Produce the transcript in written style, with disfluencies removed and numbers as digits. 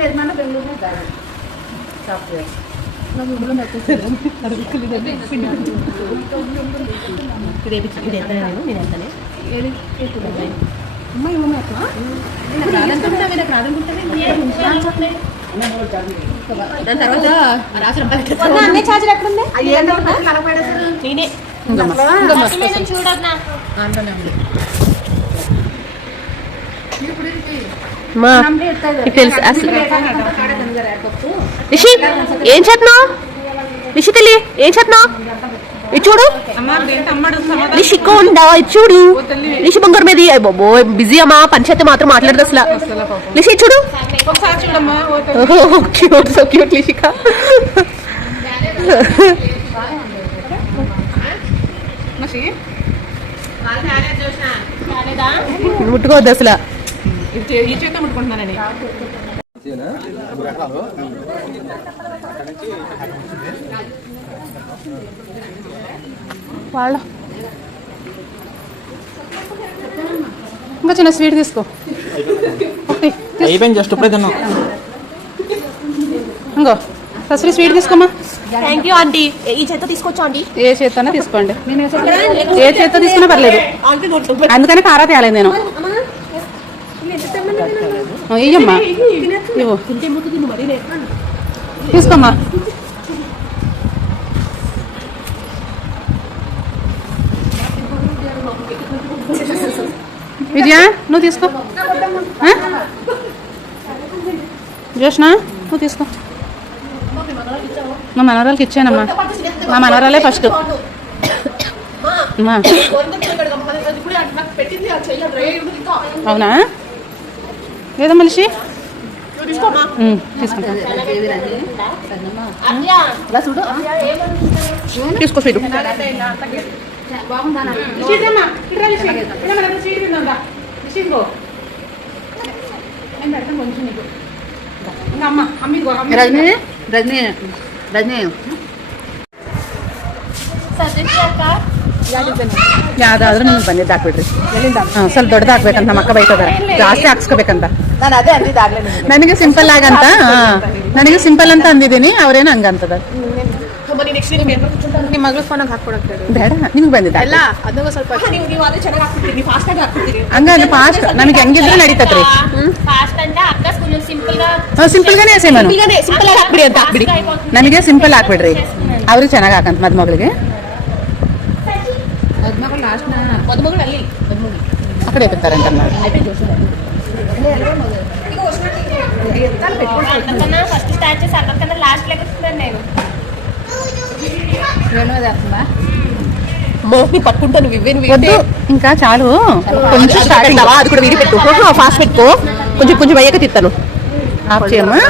యజమాని బెంగళూరు సాఫ్ట్వేర్ దాని తర్వాత అన్నీ ఛార్జర్ ఎక్కడుంది నేనే చూడన్నా రిషి ఏం చేస్తున్నావు రిషి తల్లి ఏం చేస్తున్నావు ఇది చూడు రిషి కొందా ఇది చూడు రిషి బంగారు మీద బాబోయ్ బిజీ అమ్మా పంచాయతీ మాత్రం మాట్లాడదు అసలు రిషి చూడు క్యూట్ సో క్యూట్ రిషిక ముట్టుకోవద్దు అసలు ముట్టుకుంటున్నానని వాళ్ళ ఇంకా చిన్న స్వీట్ తీసుకో అయిపోయింది జస్ట్ ఇప్పుడే తిన్నాం ఇంకో ఫస్ట్ స్వీట్ తీసుకోమా థ్యాంక్ యూ ఆంటీ ఈ చేత తీసుకోవచ్చా ఆంటీ ఏ చేత్తోనే తీసుకోండి ఏ చేత్తో తీసుకున్నా పర్లేదు అందుకని కారా తేలేదు నేను ఇయ్యమ్మా ఇవ్వు తీసుకోమ్మా విజయ నువ్వు తీసుకో జోష్నా నువ్వు తీసుకో మా మనవరాలకి ఇచ్చానమ్మా మా మనవరాలే ఫస్ట్ అవునా లేదా మనిషి తీసుకో స్వీట్ రజనీ రజనీ రజనీ ಯಾವ್ದಾದ್ರೂ ನಿಮ್ಗೆ ಬಂದಿದ್ದು ಹಾಕ್ಬಿಡ್ರಿ ಸ್ವಲ್ಪ ದೊಡ್ಡದು ಹಾಕ್ಬೇಕಂತ ನಮ್ಮ ಅಕ್ಕ ಬೈತದಾರೆ ಜಾಸ್ತಿ ಹಾಕ್ಸ್ಕೋಬೇಕಂತ ನನಗೆ ಸಿಂಪಲ್ ಆಗಂತ ನನಗೆ ಸಿಂಪಲ್ ಅಂತ ಅಂದಿದ್ದೀನಿ ಅವ್ರೇನು ಹಂಗಂತದ ನಿಮ್ಮ ಮಗಳು ಫೋನಾಗ ಹಾಕೊಡಕ್ಕೆ ಬೇಡ ನಿಮ್ಗೆ ಬಂದಿದ್ದ ಹಂಗಲ್ಲ ಫಾಸ್ಟ್ ನನಗೆ ಹೆಂಗಿದ್ರೆ ನಡೀತತ್ರಿ ಸಿಂಪಲ್ಗಾನೇ ಎಸೆ ನಾನು ಸಿಂಪಲ್ ಹಾಕ್ಬಿಡಿ ಅಂತ ಹಾಕ್ಬಿಡಿ ನನಗೆ ಸಿಂಪಲ್ ಹಾಕ್ಬಿಡ್ರಿ ಅವ್ರಿಗೆ ಚೆನ್ನಾಗಿ ಹಾಕಂತ ಮದ್ಮಗಳಿಗೆ ಆ ಕಡೆ ಬಿಡ್ತಾರಂತ పట్టుకుంటాను వద్దు ఇంకా చాలు కొంచెం స్టార్టింగ్ అది కూడా విడి పెట్టు ఫాస్ట్ పెట్టుకో కొంచెం కొంచెం అయ్యాక తిత్తాను ఆఫ్ చేయమ్మా